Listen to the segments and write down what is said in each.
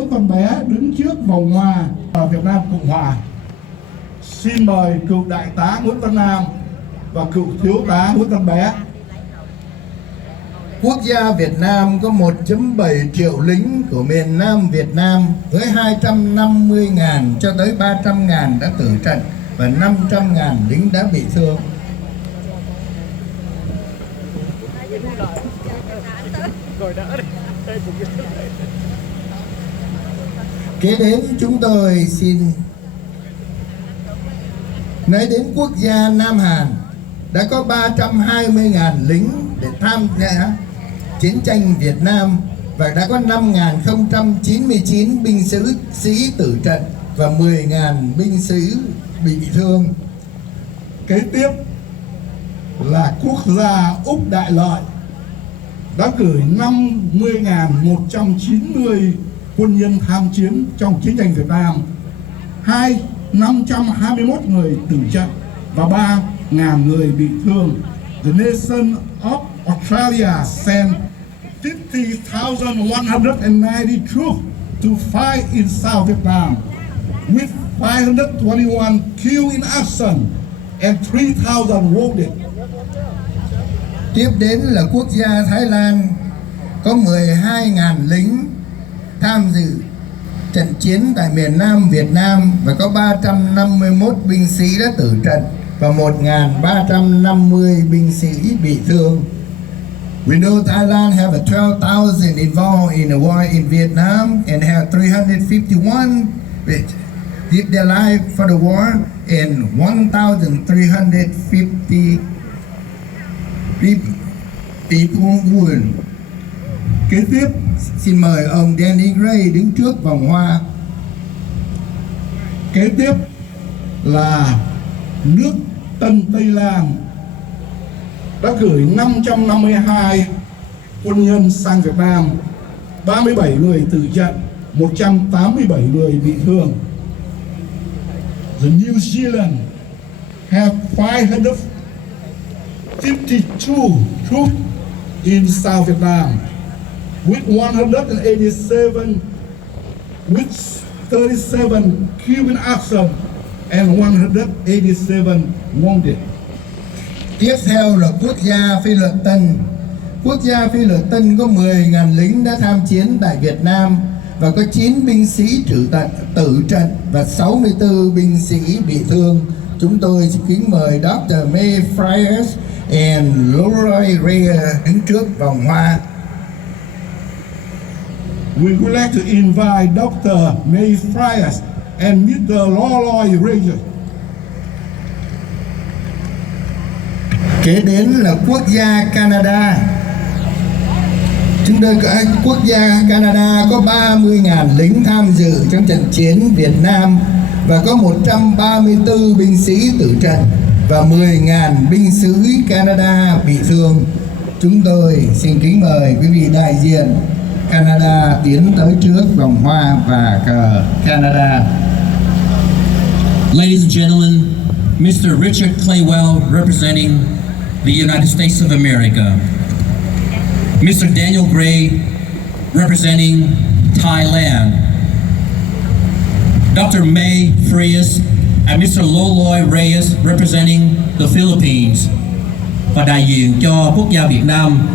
Nguyễn Văn Bé đứng trước vòng hoa ở Việt Nam Cộng Hòa. Xin mời cựu đại tá Nguyễn Văn Nam và cựu thiếu tá Nguyễn Văn Bé. Quốc gia Việt Nam có 1,7 triệu lính của miền Nam Việt Nam với 250.000 cho tới 300.000 đã tử trận và 500.000 lính đã bị thương. Kế đến chúng tôi xin nói đến quốc gia Nam Hàn đã có 320.000 lính để tham gia chiến tranh Việt Nam và đã có 5.099 binh sĩ tử trận và 10.000 binh sĩ bị thương. Kế tiếp là quốc gia Úc Đại Lợi đã gửi 50.190 quân nhân tham chiến trong chiến tranh Việt Nam, 521 người tử trận và 3.000 người bị thương. The nation of Australia sent 50,190 troops to fight in South Vietnam, with 521 killed in action and 3,000 wounded. Tiếp đến là quốc gia Thái Lan có 12.000 lính tham dự trận chiến tại miền Nam Việt Nam và có 351 binh sĩ đã tử trận và 1.350 binh sĩ bị thương. We know Thailand have 12,000 involved in the war in Vietnam and have 351 give their life for the war and 1,350 people wounded. Kế tiếp xin mời ông Danny Gray đứng trước vòng hoa. Kế tiếp là nước Tân Tây Lan đã gửi 552 quân nhân sang Việt Nam, 37 người tử trận, 187 người bị thương. The New Zealand have 552 troops in South Vietnam, with 37 killed in action and 187 wounded. Tiếp theo là quốc gia Phi Luật Tân. Quốc gia Phi Luật Tân có 10.000 lính đã tham chiến tại Việt Nam và có 9 binh sĩ tử trận và 64 binh sĩ bị thương. Chúng tôi xin kính mời Dr. May Friars and Leroy Reyes đứng trước vòng hoa. We would like to invite Dr. May Friars and Mr. Leroy Reyes. Kế đến là quốc gia Canada. Chúng tôi quốc gia Canada có 30.000 lính tham dự trong trận chiến Việt Nam và có 134 binh sĩ tử trận và 10.000 binh sĩ Canada bị thương. Chúng tôi xin kính mời quý vị đại diện Canada tiến tới trước vòng hoa và cờ Canada. Ladies and gentlemen, Mr. Richard Claywell representing the United States of America. Mr. Daniel Gray representing Thailand. Dr. May Frias and Mr. Leroy Reyes representing the Philippines. Và đại diện cho quốc gia Việt Nam,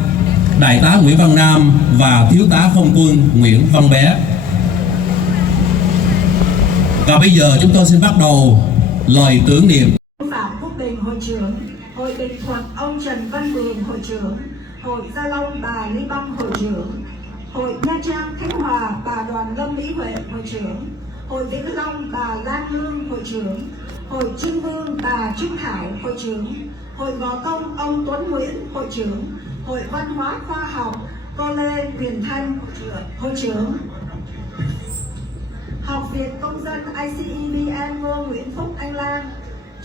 Đại tá Nguyễn Văn Nam và Thiếu tá Không quân Nguyễn Văn Bé. Và bây giờ chúng tôi xin bắt đầu lời tưởng niệm. Phạm Quốc Bình hội trưởng, Hội Bình Thuận ông Trần Văn Mường hội trưởng, Hội Gia Long bà Lý Băng hội trưởng, Hội Nha Trang Khánh Hòa bà Đoàn Lâm Mỹ Huệ hội trưởng, Hội Vĩnh Long bà Lan Hương hội trưởng, Hội Trưng Vương bà Trương Thảo hội trưởng, Hội Gò Công ông Tuấn Nguyễn hội trưởng, Hội Văn hóa Khoa học cô Lê Huyền Thanh hội trưởng, Học viện Công dân ICEVN Ngô Nguyễn Phúc Anh Lan,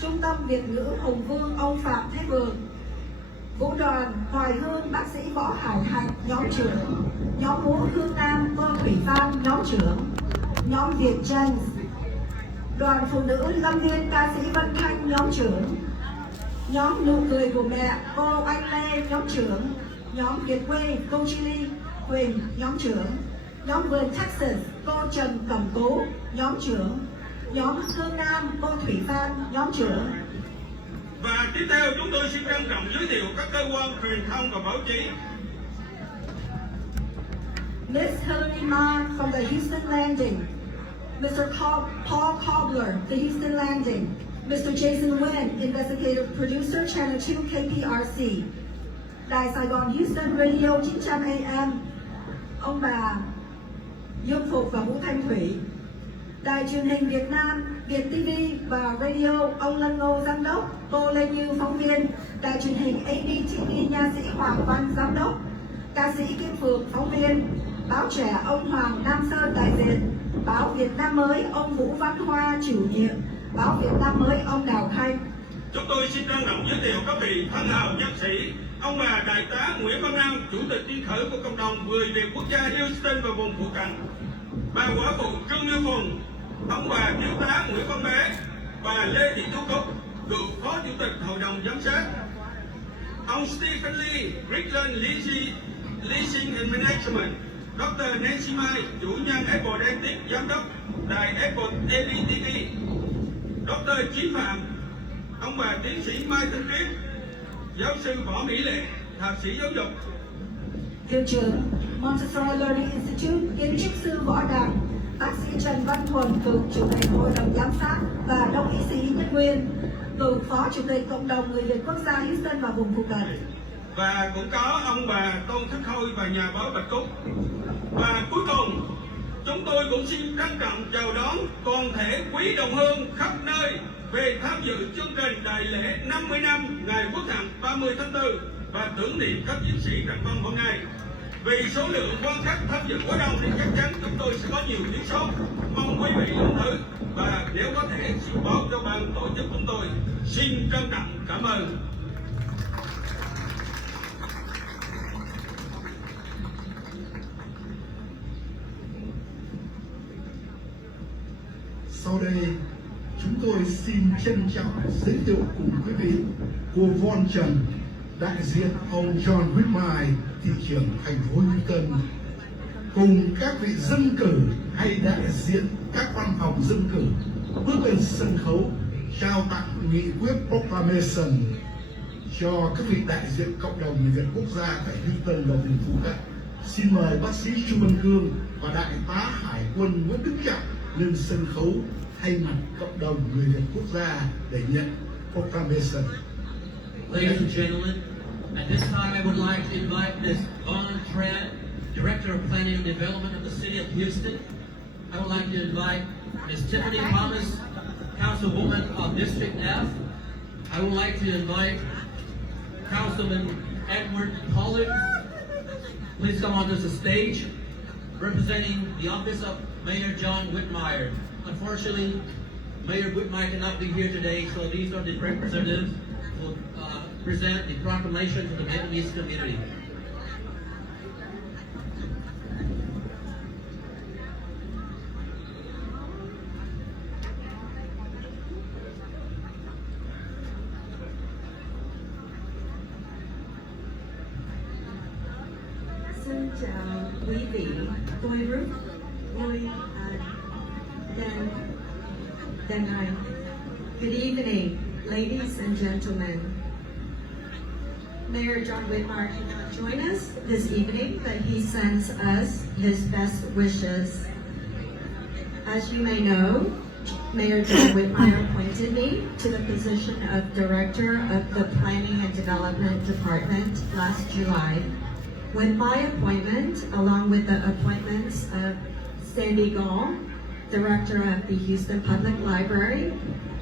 Trung tâm Việt ngữ Hùng Vương ông Phạm Thế Vượng, Vũ đoàn Hoài Hương bác sĩ Võ Hải Hạnh nhóm trưởng, nhóm múa Hương Nam Tô Thủy Phan nhóm trưởng, nhóm Việt James, đoàn phụ nữ Lâm Viên ca sĩ Vân Thanh nhóm trưởng, nhóm Nụ cười của mẹ cô Anh Lê nhóm trưởng, nhóm Việt quê cô Chili Quỳnh nhóm trưởng, nhóm vườn Texas cô cô Trần Cẩm Tú, nhóm trưởng. Nhóm Hương Nam, cô Thủy Phan, nhóm trưởng. Và tiếp theo chúng tôi xin trân trọng giới thiệu các cơ quan truyền thông và báo chí. Miss Hillary Ma from the Houston Landing. Mr. Paul Cobbler, the Houston Landing. Mr. Jason Nguyen, Investigative Producer, Channel 2 KPRC. Đài Sài Gòn Houston Radio 900 AM, ông bà Dương Phục và Vũ Thanh Thủy. Đài truyền hình Việt Nam, Việt TV và Radio, ông Lân Ngô Giám đốc, cô Lê Như phóng viên. Đài truyền hình ABTV, nha sĩ Hoàng Văn Giám đốc, ca sĩ Kim Phượng phóng viên. Báo Trẻ, ông Hoàng Nam Sơn đại diện. Báo Việt Nam Mới, ông Vũ Văn Hoa chủ nhiệm. Báo Việt Nam Mới, ông Đào Khanh. Chúng tôi xin trân trọng giới thiệu các vị thân hào nhân sĩ, ông bà Đại tá Nguyễn Văn Nam, Chủ tịch Liên khởi của cộng đồng người Việt quốc gia Houston và vùng phụ cận, bà quả phụ Trương Như Phùng, ông bà Thiếu tá Nguyễn Văn Bé, bà Lê Thị Tú Cúc, cựu Phó Chủ tịch Hội đồng Giám sát, ông Stephen Lee, Richland Leasing and Management, Dr. Nancy Mai, chủ nhân Apple Dentist, giám đốc đài Apple ABTV, Dr. Chief Bantin, ông bà tiến sĩ Mai Thanh Triết, giáo sư Võ Mỹ Lệ, thạc sĩ giáo dục, Hiệu trưởng Montessori Learning Institute, kiến trúc sư Võ Đằng, bác sĩ Trần Văn Thuần, cựu chủ tịch Hội đồng Giám sát, và đông y sĩ Nhất Nguyên, cựu phó chủ tịch cộng đồng người Việt quốc gia Houston và vùng phụ cận. Và cũng có ông bà Tôn Thất Khôi và nhà báo Bạch Cúc. Và cuối cùng, chúng tôi cũng xin trân trọng chào đón toàn thể quý đồng hương khắp nơi về tham dự chương trình đại lễ 50 năm ngày Quốc hạnh 30 tháng 4 và tưởng niệm các chiến sĩ trận vong hôm nay. Vì số lượng quan khách tham dự quá đông nên chắc chắn chúng tôi sẽ có nhiều thiếu sót. Mong quý vị lượng thứ và nếu có thể xin báo cho ban tổ chức chúng tôi. Xin trân trọng cảm ơn. Sau đây, chúng tôi xin trân trọng giới thiệu cùng quý vị cô Von Trần, đại diện ông John Whitmire, thị trưởng thành phố Houston, cùng các vị dân cử hay đại diện các văn phòng dân cử bước lên sân khấu trao tặng nghị quyết Proclamation cho các vị đại diện cộng đồng người Việt quốc gia tại Houston và vùng phụ cận. Xin mời bác sĩ Chu Văn Cương và đại tá Hải quân Nguyễn Đức Trọng lên sân khấu thay mặt cộng đồng người Việt quốc gia để nhận Proclamation. Ladies and gentlemen, at this time I would like to invite Ms. Von Tran, Director of Planning and Development of the City of Houston. I would like to invite Ms. Tiffany Thomas, Councilwoman of District F. I would like to invite Councilman Edward Pollard. Please come onto the stage, representing the office of Mayor John Whitmire. Unfortunately, Mayor Whitmire cannot be here today, so these are the representatives who will present the proclamation to the Vietnamese community. Xin chào quý vị, tôi rất vui then good evening, ladies and gentlemen. Mayor John Whitmire cannot join us this evening, but he sends us his best wishes. As you may know, Mayor John Whitmire appointed me to the position of Director of the Planning and Development Department last July. With my appointment, along with the appointments of Sandy Gall, Director of the Houston Public Library,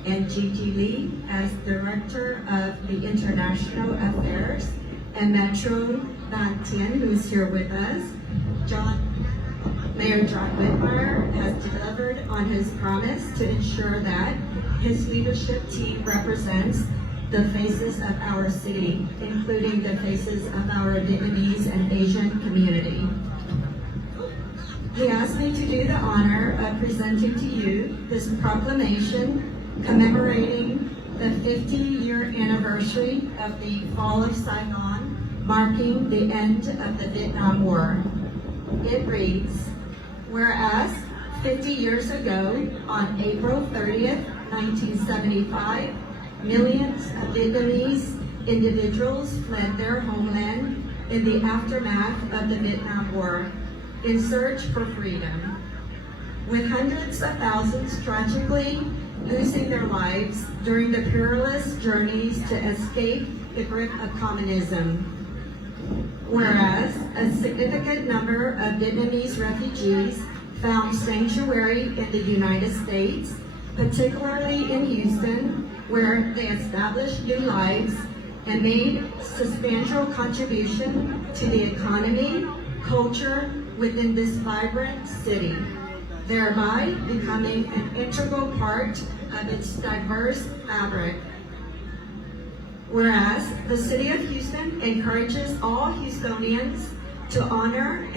and Gigi Lee as Director of the International Affairs, and Metro Bantin, who's here with us, Mayor John Whitmire has delivered on his promise to ensure that his leadership team represents the faces of our city, including the faces of our Vietnamese and Asian community. He asked me to do the honor of presenting to you this proclamation commemorating the 50-year anniversary of the fall of Saigon, marking the end of the Vietnam War. It reads, whereas 50 years ago, on April 30th, 1975, millions of Vietnamese individuals fled their homeland in the aftermath of the Vietnam War in search for freedom, with hundreds of thousands tragically losing their lives during the perilous journeys to escape the grip of communism. Whereas a significant number of Vietnamese refugees found sanctuary in the United States, particularly in Houston, where they established new lives and made substantial contribution to the economy, culture within this vibrant city, thereby becoming an integral part of its diverse fabric. Whereas the City of Houston encourages all Houstonians to honor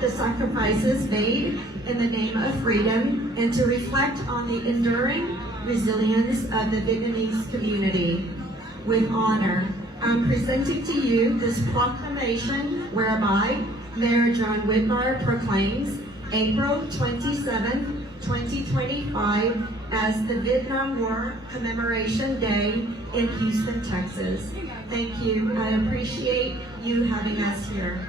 the sacrifices made in the name of freedom and to reflect on the enduring resilience of the Vietnamese community. With honor, I'm presenting to you this proclamation whereby Mayor John Whitmire proclaims April 27, 2025 as the Vietnam War Commemoration Day in Houston, Texas. Thank you. I appreciate you having us here.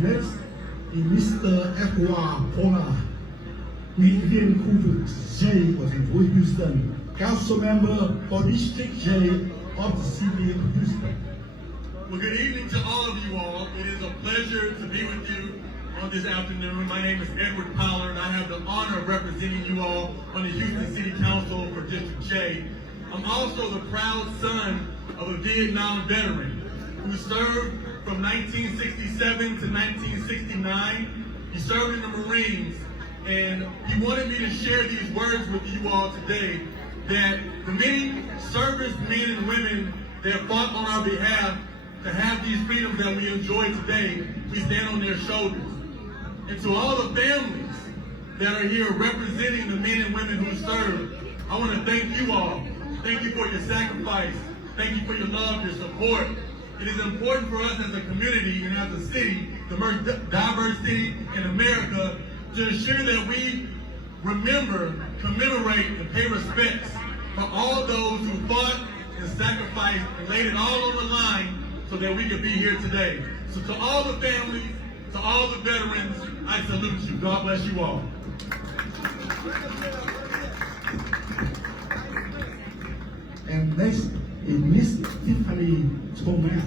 Next is Mr. Edward Pola, Nghị viên khu vực J của thành phố Houston, Council Member for District J of the City of Houston. Well, good evening to all of you all. It is a pleasure to be with you on this afternoon. My name is Edward Pollard, and I have the honor of representing you all on the Houston City Council for District J. I'm also the proud son of a Vietnam veteran who served from 1967 to 1969. He served in the Marines, and he wanted me to share these words with you all today, that the many servicemen and women that fought on our behalf to have these freedoms that we enjoy today, we stand on their shoulders. And to all the families that are here representing the men and women who served, I want to thank you all. Thank you for your sacrifice. Thank you for your love, your support. It is important for us as a community and as a city, the most diverse city in America, to ensure that we remember, commemorate, and pay respects for all those who fought and sacrificed and laid it all on the line so that we could be here today. So to all the families, to all the veterans, I salute you. God bless you all. And next is Miss Tiffany Thomas,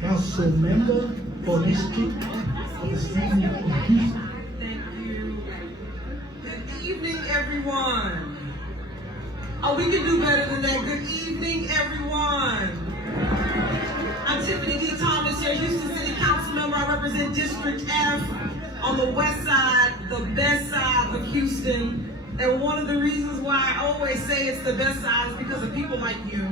Council Member for District of the City of Houston. Thank you. Good evening, everyone. Oh, we can do better than that. Good evening, everyone. I'm Tiffany D. Thomas, your Houston City Council member. I represent District F on the west side, the best side of Houston. And one of the reasons why I always say it's the best side is because of people like you.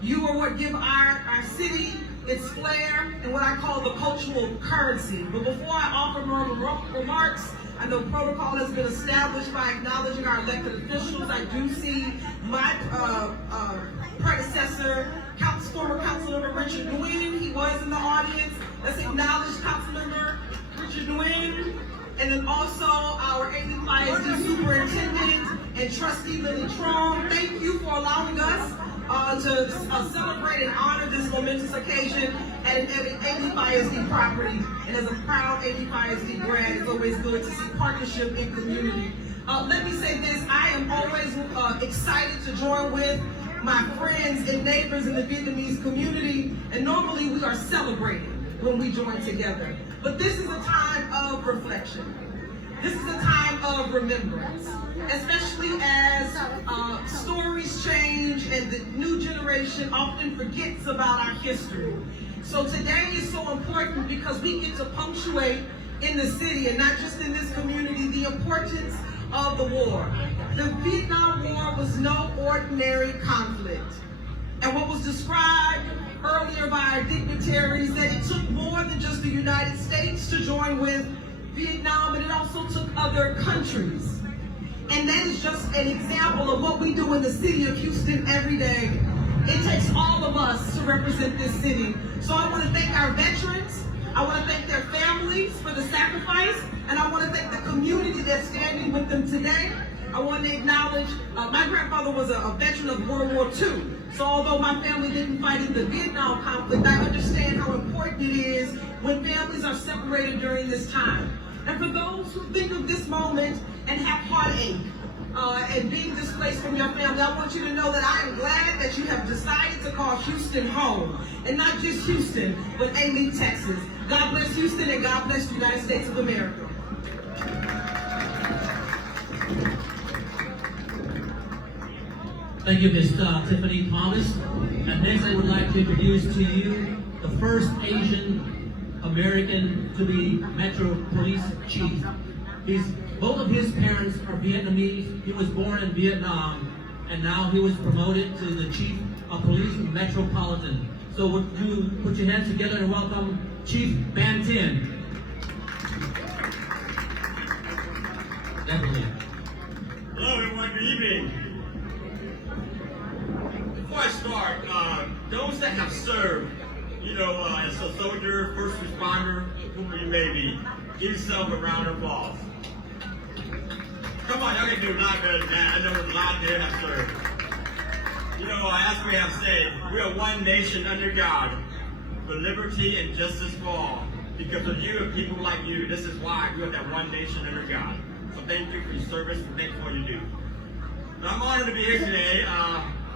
You are what give our city its flair and what I call the cultural currency. But before I offer more remarks, I know protocol has been established by acknowledging our elected officials. I do see my predecessor, former Councilmember Richard Nguyen. He was in the audience. Let's acknowledge Councilmember Richard Nguyen. And then also our ADFISD Superintendent and Trustee Lily Trong. Thank you for allowing us to celebrate and honor this momentous occasion at an ADFISD property. And as a proud ADFISD grad, it's always good to see partnership in community. Let me say this, I am always excited to join with my friends and neighbors in the Vietnamese community, and normally we are celebrating when we join together. But this is a time of reflection. This is a time of remembrance, especially as stories change and the new generation often forgets about our history. So today is so important because we get to punctuate in the city, and not just in this community, the importance of the war. The Vietnam War was no ordinary conflict. And what was described earlier by our dignitaries, that it took more than United States to join with Vietnam, and it also took other countries. And that is just an example of what we do in the city of Houston every day. It takes all of us to represent this city. So I want to thank our veterans. I want to thank their families for the sacrifice. And I want to thank the community that's standing with them today. I want to acknowledge, my grandfather was a veteran of World War II. So although my family didn't fight in the Vietnam conflict, I understand how important it is when families are separated during this time. And for those who think of this moment and have heartache and being displaced from your family, I want you to know that I am glad that you have decided to call Houston home. And not just Houston, but Aleen, Texas. God bless Houston and God bless the United States of America. Thank you, Ms. Tiffany Thomas. And next I would like to introduce to you the first Asian American to be Metro Police Chief. Both of his parents are Vietnamese. He was born in Vietnam, and now he was promoted to the Chief of Police Metropolitan. So would you put your hands together and welcome Chief Bantin. Definitely. Hello everyone, good evening. Before I start, those that have served, as a soldier, first responder, whoever you may be, give yourself a round of applause. Come on, y'all can do a lot better than that. I know there's a lot there that have served. As we have said, we are one nation under God, for liberty and justice for all. Because of you and people like you, this is why we are that one nation under God. So thank you for your service and thank you for all you do. Now, I'm honored to be here today.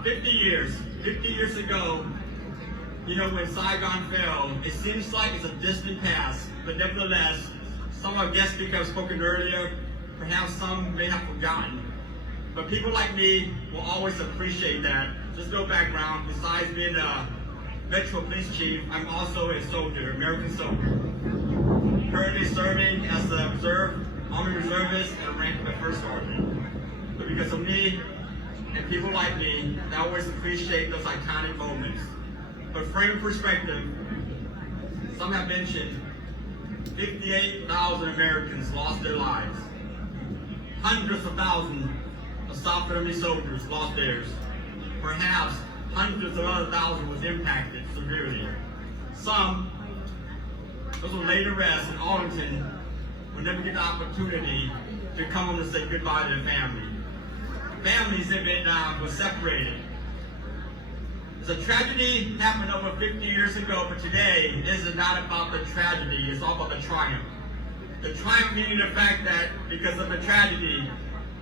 50 years ago, when Saigon fell, it seems like it's a distant past, but nevertheless, some of our guest speakers have spoken earlier, perhaps some may have forgotten. But people like me will always appreciate that. Just no background, besides being a Metro Police Chief, I'm also a soldier, American soldier. Currently serving as a Army Reservist and rank of a First Sergeant. But because of me and people like me, I always appreciate those iconic moments. But frame perspective, some have mentioned 58,000 Americans lost their lives. Hundreds of thousands of South Vietnamese soldiers lost theirs. Perhaps hundreds of other thousands was impacted severely. Some, those were laid to rest in Arlington, will never get the opportunity to come home and say goodbye to their family. Families in Vietnam were separated. It's a tragedy happened over 50 years ago, but today this is not about the tragedy, it's all about the triumph. The triumph meaning the fact that because of the tragedy,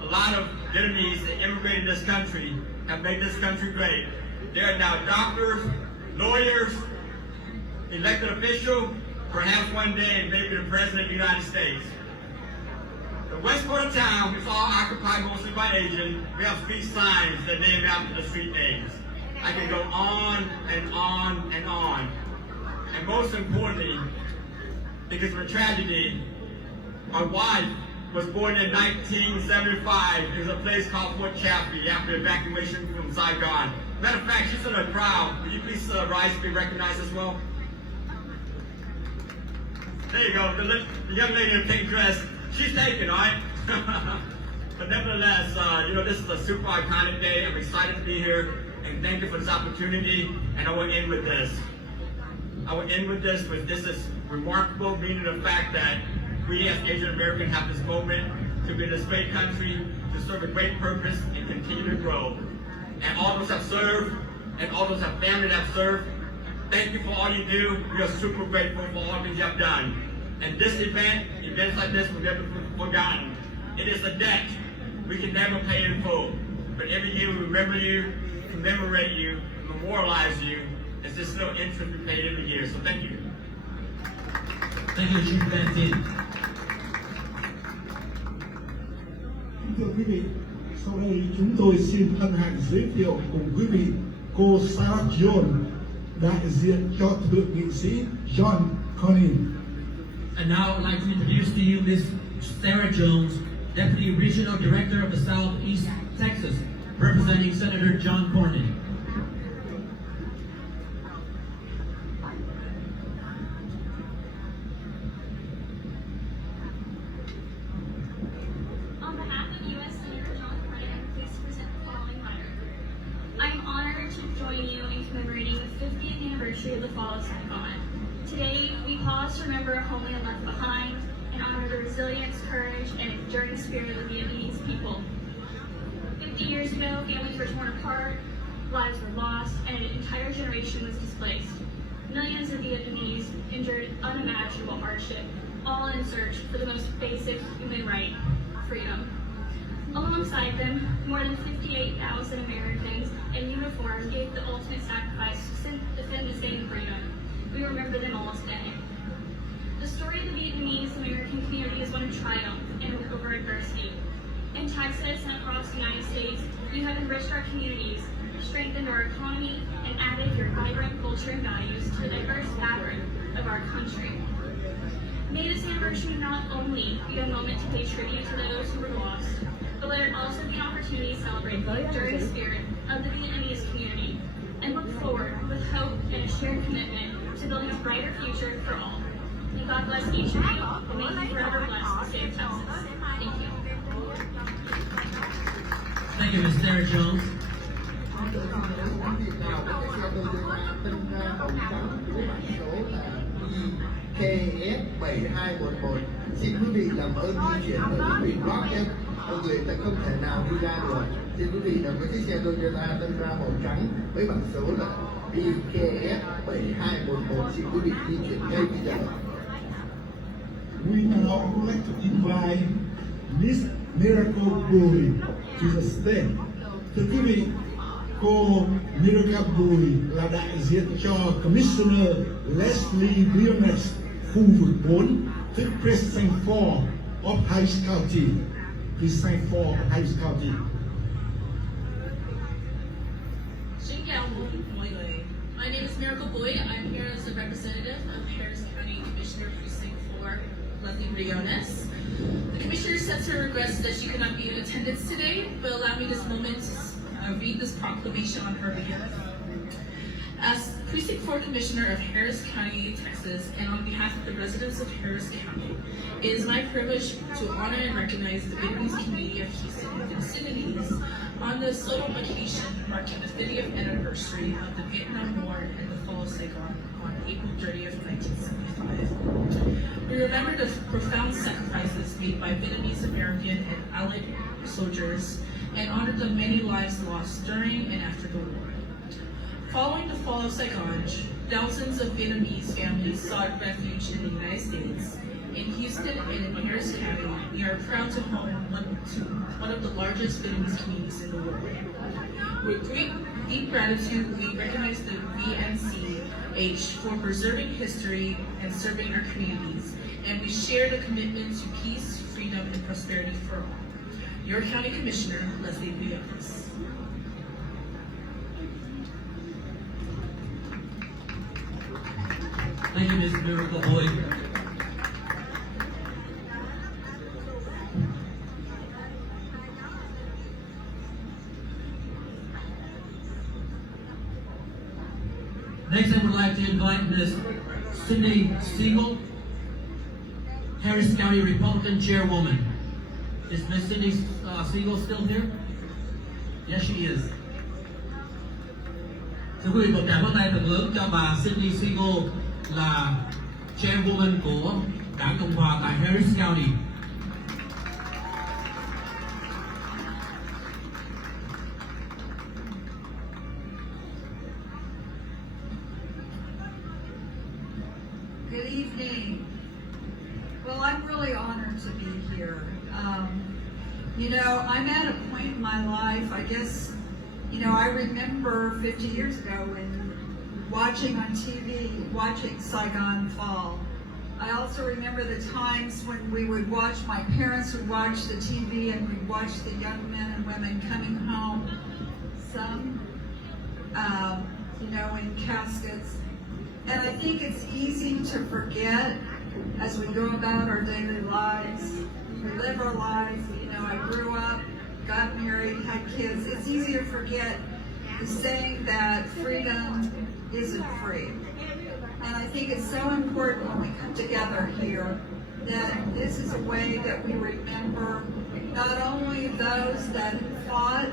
a lot of Vietnamese that immigrated this country have made this country great. They are now doctors, lawyers, elected officials, perhaps one day maybe the President of the United States. The west part of town is all occupied mostly by Asian. We have street signs that name after the street names. I can go on and on and on. And most importantly, because of a tragedy, my wife was born in 1975. There's a place called Fort Chaffee after evacuation from Saigon. Matter of fact, she's in a crowd. Will you please rise to be recognized as well? There you go, the young lady in pink dress. She's taken, all right? But nevertheless, this is a super iconic day. I'm excited to be here, and thank you for this opportunity. And I will end with this. This is remarkable, meaning the fact that we as Asian Americans have this moment to be in this great country, to serve a great purpose, and continue to grow. And all those have served, and all those have family that have served, thank you for all you do. We are super grateful for all that you have done. And this events like this will never be forgotten. It is a debt we can never pay in full. But every year we remember you, commemorate you, memorialize you. It's just no interest we pay every year. So thank you. Thank you, Chief Bantin. Thưa quý vị, sau đây chúng tôi xin hân hạnh giới thiệu cùng quý vị cô Sarah John, đại diện cho thượng nghị sĩ John Cornyn. And now I'd like to introduce to you Ms. Sarah Jones, Deputy Regional Director of the Southeast Texas, representing Senator John Cornyn. commemorating the 50th anniversary of the fall of Saigon. Today, we pause to remember a homeland left behind and honor the resilience, courage, and enduring spirit of the Vietnamese people. 50 years ago, families were torn apart, lives were lost, and an entire generation was displaced. Millions of Vietnamese endured unimaginable hardship, all in search for the most basic human right, freedom. Alongside them, more than 58,000 Americans in uniform gave the ultimate sacrifice to defend the same freedom. We remember them all today. The story of the Vietnamese American community is one of triumph and over adversity. In Texas and across the United States, you have enriched our communities, strengthened our economy, and added your vibrant culture and values to the diverse fabric of our country. May this anniversary not only be a moment to pay tribute to those who were lost, but let it also be an opportunity to celebrate the enduring spirit of the Vietnamese community and look forward with hope and a shared commitment to building a brighter future for all. May God bless each of you, and may you forever bless the state of Texas. Thank you. Thank you, Ms. Sarah Jones. KS7211. Xin quý vị làm ơn di chuyển ở cái vị block nhé. Mọi người ta không thể nào đi ra được. Xin quý vị là có chiếc xe Toyota Tundra màu trắng với bảng số là KS7211. Xin quý vị di chuyển ngay bây giờ. We now would like to invite Miss Miracle Bùi to the stage. Thưa quý vị, cô Miracle Bùi là đại diện cho Commissioner Leslie Briones, khu vực 4, tức Precinct 4 of Harris County. Precinct 4 of Harris County. Xin chào mọi người. My name is Miracle Bùi. I'm here as a representative of Harris County Commissioner Precinct 4, Leslie Briones. The Commissioner sends her regrets that she could not be in attendance today, but allow me this moment to read this proclamation on her behalf. As Precinct 4 Commissioner of Harris County, Texas, and on behalf of the residents of Harris County, it is my privilege to honor and recognize the Vietnamese community of Houston and vicinities on the solemn occasion marking the 50th anniversary of the Vietnam War and the fall of Saigon on April 30th, 1975. We remember the profound sacrifices made by Vietnamese American and Allied soldiers and honor the many lives lost during and after the war. Following the fall of Saigon, thousands of Vietnamese families sought refuge in the United States. In Houston and in Harris County, we are proud to home one of the largest Vietnamese communities in the world. With deep gratitude, we recognize the VNCH for preserving history and serving our communities, and we share the commitment to peace, freedom, and prosperity for all. Your County Commissioner, Leslie Briones. Thank you, Ms. Miracle Bùi. Next, I would like to invite Ms. Cindy Siegel, Harris County Republican Chairwoman. Is Ms. Cindy Siegel still here? Yes, she is. Thưa quý vị, một tràng pháo tay thật lớn cho bà Cindy Siegel là Chairwoman của Đảng Cộng Hòa tại Harris County. Good evening. Well, I'm really honored to be here. I'm at a point in my life, I guess, I remember 50 years ago when watching on TV, watching Saigon fall. I also remember the times when we would watch, my parents would watch the TV and we'd watch the young men and women coming home, some, in caskets. And I think it's easy to forget as we go about our daily lives. We live our lives, I grew up, got married, had kids. It's easy to forget the saying that freedom isn't free. And I think it's so important when we come together here that this is a way that we remember not only those that fought,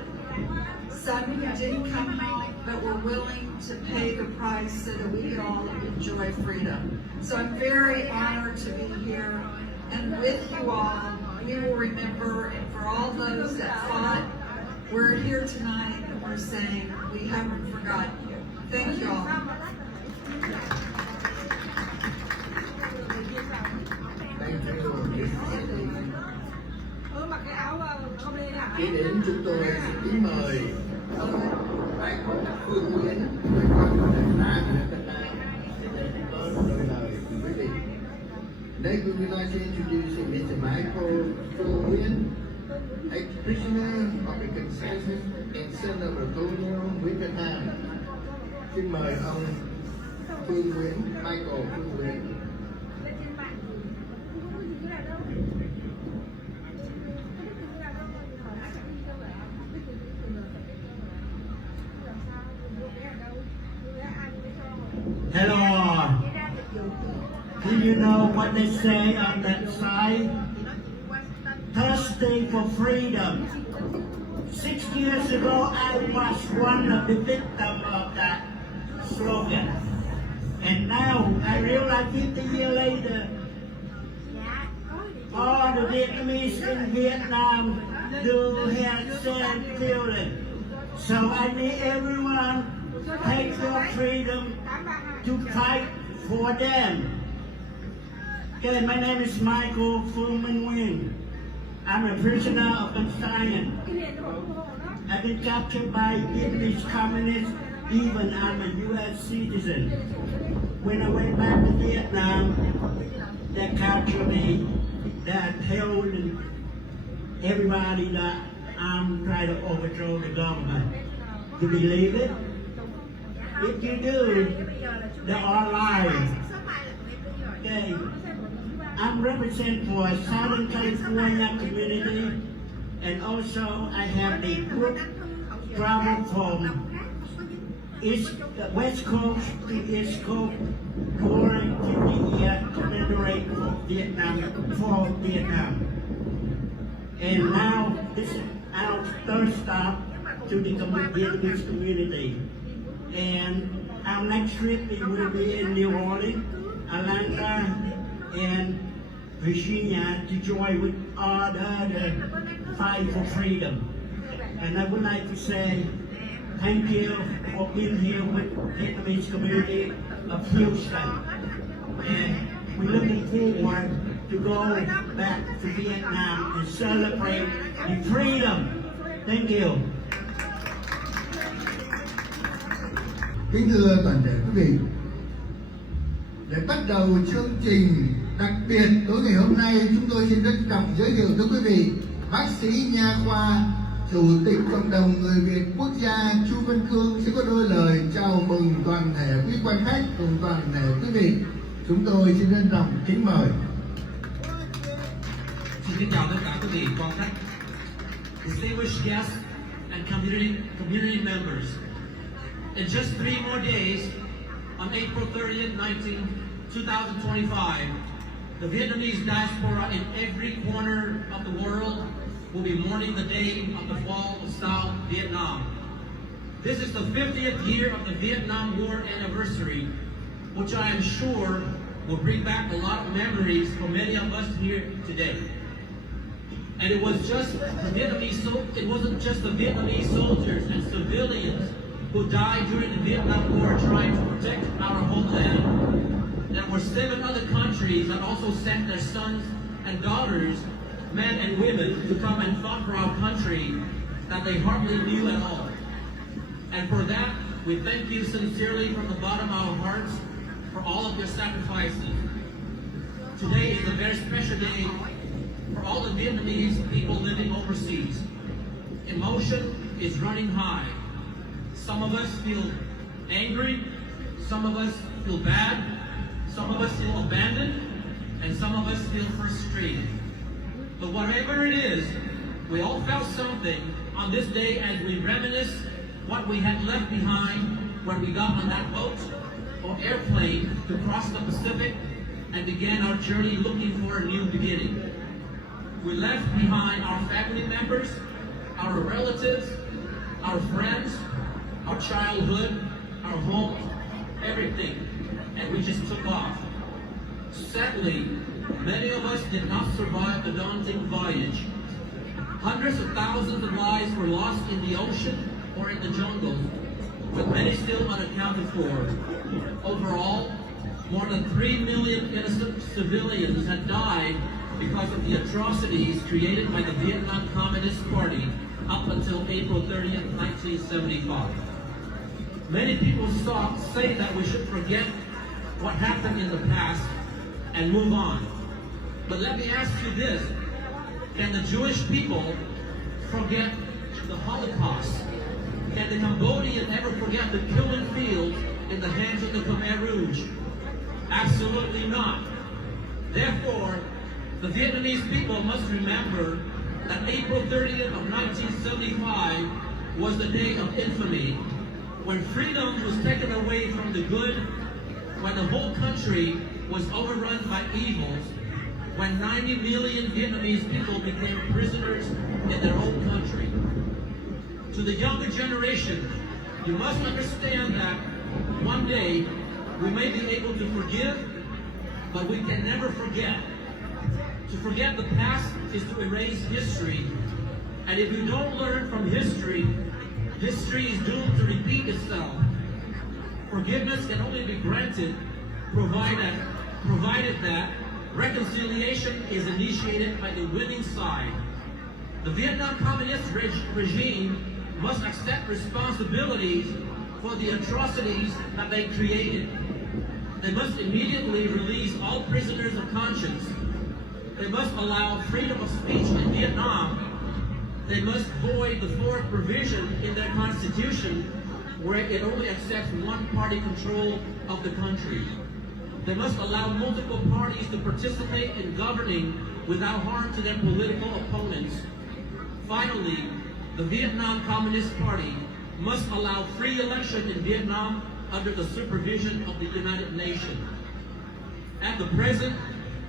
some who didn't come home, but were willing to pay the price so that we could all enjoy freedom. So I'm very honored to be here, and with you all, we will remember, and for all those that fought, we're here tonight and we're saying we haven't forgotten you. Thank you all. Thank you. Kế đến chúng tôi xin kính mời ông Bác Phương Nguyễn, con của đại tá của Canada, để có đôi lời quý vị. Next, we would like to introduce Mr. Michael Phương, ex-prisoner of the consensus and son of a colonial with Vietnam. Xin mời ông Phương Nguyễn, Michael Phương Nguyễn. Hello. Do you know what they say on that side? Thirsty for freedom. 6 years ago, I was one of the victims of that slogan. And now, I realize 50 years later, all the Vietnamese in Vietnam do have same feeling. So I need everyone take your freedom to fight for them. Okay, my name is Michael Fulman Nguyen. I'm a prisoner of consignment. I've been captured by Vietnamese communists, even I'm a U.S. citizen. When I went back to Vietnam, they captured me, that held everybody that I'm trying to overthrow the government. Do you believe it? If you do, they are lies. Okay. I'm representing for Southern California community, and also I have the group travel from West Coast to East Coast during 50 years commemorate for Vietnam. And now this is our third stop to the Vietnamese community. And our next trip will be in New Orleans, Atlanta, and Virginia to join with all the other fight for freedom. And I would like to say thank you for being here with Vietnamese community of Houston. And we're looking forward to go back to Vietnam and celebrate the freedom. Thank you. Kính thưa toàn thể quý vị, để bắt đầu chương trình đặc biệt tối ngày hôm nay, chúng tôi xin trân trọng giới thiệu tới quý vị bác sĩ nha khoa, chủ tịch cộng đồng người Việt quốc gia Chu Văn Cương sẽ có đôi lời chào mừng toàn thể quý quan khách cùng toàn thể quý vị. Chúng tôi xin trân trọng kính mời. Xin kính chào tất cả quý vị quan khách, distinguished guests and community members. In just 3 more days, on April 30th, 2025, the Vietnamese diaspora in every corner of the world will be mourning the day of the fall of South Vietnam. This is the 50th year of the Vietnam War anniversary, which I am sure will bring back a lot of memories for many of us here today. And it wasn't just the Vietnamese soldiers and civilians who died during the Vietnam War trying to protect our homeland. There were 7 other countries that also sent their sons and daughters, men and women, to come and fight for our country that they hardly knew at all. And for that, we thank you sincerely from the bottom of our hearts for all of your sacrifices. Today is a very special day for all the Vietnamese people living overseas. Emotion is running high. Some of us feel angry, some of us feel bad, some of us feel abandoned, and some of us feel frustrated. But whatever it is, we all felt something on this day as we reminisce what we had left behind when we got on that boat or airplane to cross the Pacific and began our journey looking for a new beginning. We left behind our family members, our relatives, our friends, our childhood, our home, everything, and we just took off. Sadly, many of us did not survive the daunting voyage. Hundreds of thousands of lives were lost in the ocean or in the jungle, with many still unaccounted for. Overall, more than 3 million innocent civilians had died because of the atrocities created by the Vietnam Communist Party up until April 30th, 1975. Many people say that we should forget what happened in the past and move on. But let me ask you this: can the Jewish people forget the Holocaust? Can the Cambodian ever forget the killing field in the hands of the Khmer Rouge? Absolutely not. Therefore, the Vietnamese people must remember that April 30th of 1975 was the day of infamy, when freedom was taken away from the good, when the whole country was overrun by evils, when 90 million Vietnamese people became prisoners in their own country. To the younger generation, you must understand that one day we may be able to forgive, but we can never forget. To forget the past is to erase history. And if you don't learn from history, history is doomed to repeat itself. Forgiveness can only be granted provided that reconciliation is initiated by the winning side. The Vietnam Communist regime must accept responsibilities for the atrocities that they created. They must immediately release all prisoners of conscience. They must allow freedom of speech in Vietnam. They must void the fourth provision in their constitution, where it only accepts one-party control of the country. They must allow multiple parties to participate in governing without harm to their political opponents. Finally, the Vietnam Communist Party must allow free election in Vietnam under the supervision of the United Nations. At the present,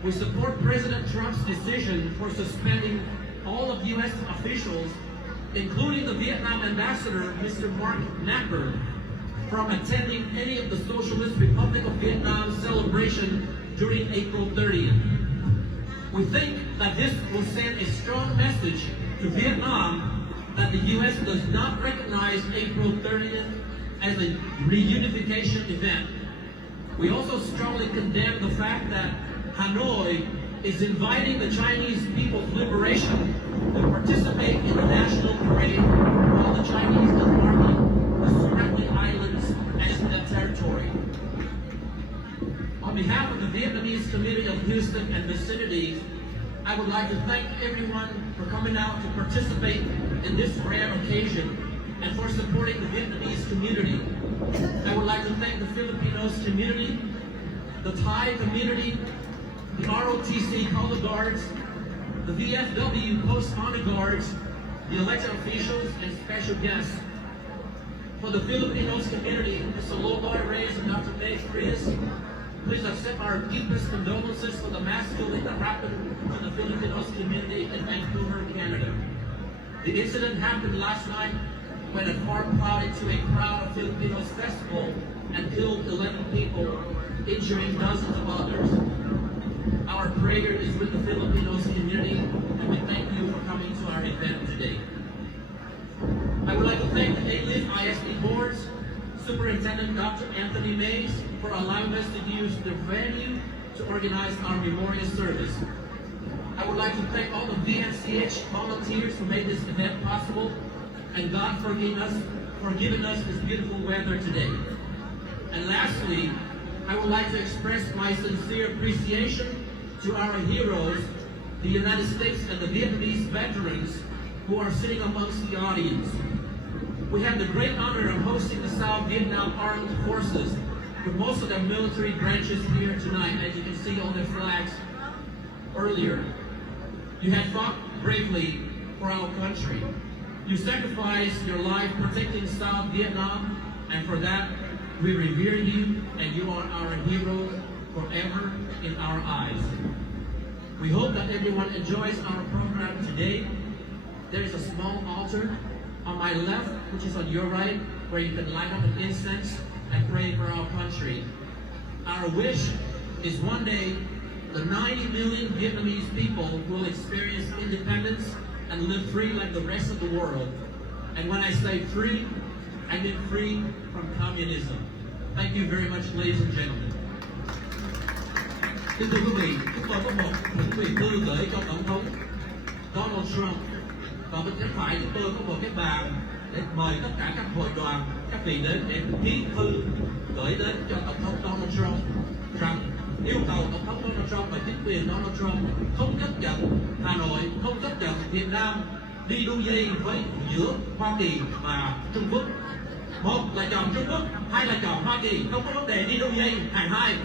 we support President Trump's decision for suspending all of U.S. officials, including the Vietnam ambassador, Mr. Mark Knapper, from attending any of the Socialist Republic of Vietnam celebration during April 30th. We think that this will send a strong message to Vietnam that the U.S. does not recognize April 30th as a reunification event. We also strongly condemn the fact that Hanoi is inviting the Chinese People's Liberation to participate in the national parade while the Chinese are marking the surrounding islands as their territory. On behalf of the Vietnamese community of Houston and vicinity, I would like to thank everyone for coming out to participate in this rare occasion and for supporting the Vietnamese community. I would like to thank the Filipinos community, the Thai community, the ROTC Color Guards, the VFW Post Honor Guards, the elected officials, and special guests. For the Filipinos community, Mr. Loloy Reyes and Dr. May Frias, please accept our deepest condolences for the mass killing that happened to the Filipinos community in Vancouver, Canada. The incident happened last night when a car plowed into a crowd of Filipinos festival and killed 11 people, injuring dozens of others. Our prayer is with the Filipinos community, and we thank you for coming to our event today. I would like to thank the ALIF ISD boards, Superintendent Dr. Anthony Mays, for allowing us to use the venue to organize our memorial service. I would like to thank all the VNCH volunteers who made this event possible, and God for giving us this beautiful weather today. And lastly, I would like to express my sincere appreciation to our heroes, the United States and the Vietnamese veterans who are sitting amongst the audience. We have the great honor of hosting the South Vietnam Armed Forces with most of their military branches here tonight, as you can see on their flags earlier. You have fought bravely for our country. You sacrificed your life protecting South Vietnam, and for that, we revere you, and you are our heroes forever in our eyes. We hope that everyone enjoys our program today. There is a small altar on my left, which is on your right, where you can light up an incense and pray for our country. Our wish is one day the 90 million Vietnamese people will experience independence and live free like the rest of the world. And when I say free, I mean free from communism. Thank you very much, ladies and gentlemen. Thưa quý vị, chúng tôi có một thỉnh thư gửi cho Tổng thống Donald Trump. Và bên cạnh phải chúng tôi có một cái bàn để mời tất cả các hội đoàn, các vị đến để ký thư gửi đến cho Tổng thống Donald Trump rằng yêu cầu Tổng thống Donald Trump và chính quyền Donald Trump không chấp nhận Hà Nội, không chấp nhận Việt Nam đi đu dây với giữa Hoa Kỳ và Trung Quốc. Một là chọn Trung Quốc, hai là chọn Hoa Kỳ, không có vấn đề đi đu dây hàng hai.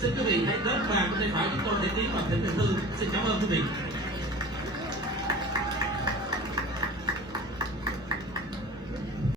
Xin quý vị hãy đến bàn bên tay phải chúng tôi để ký vào thỉnh thư. Xin cảm ơn quý vị.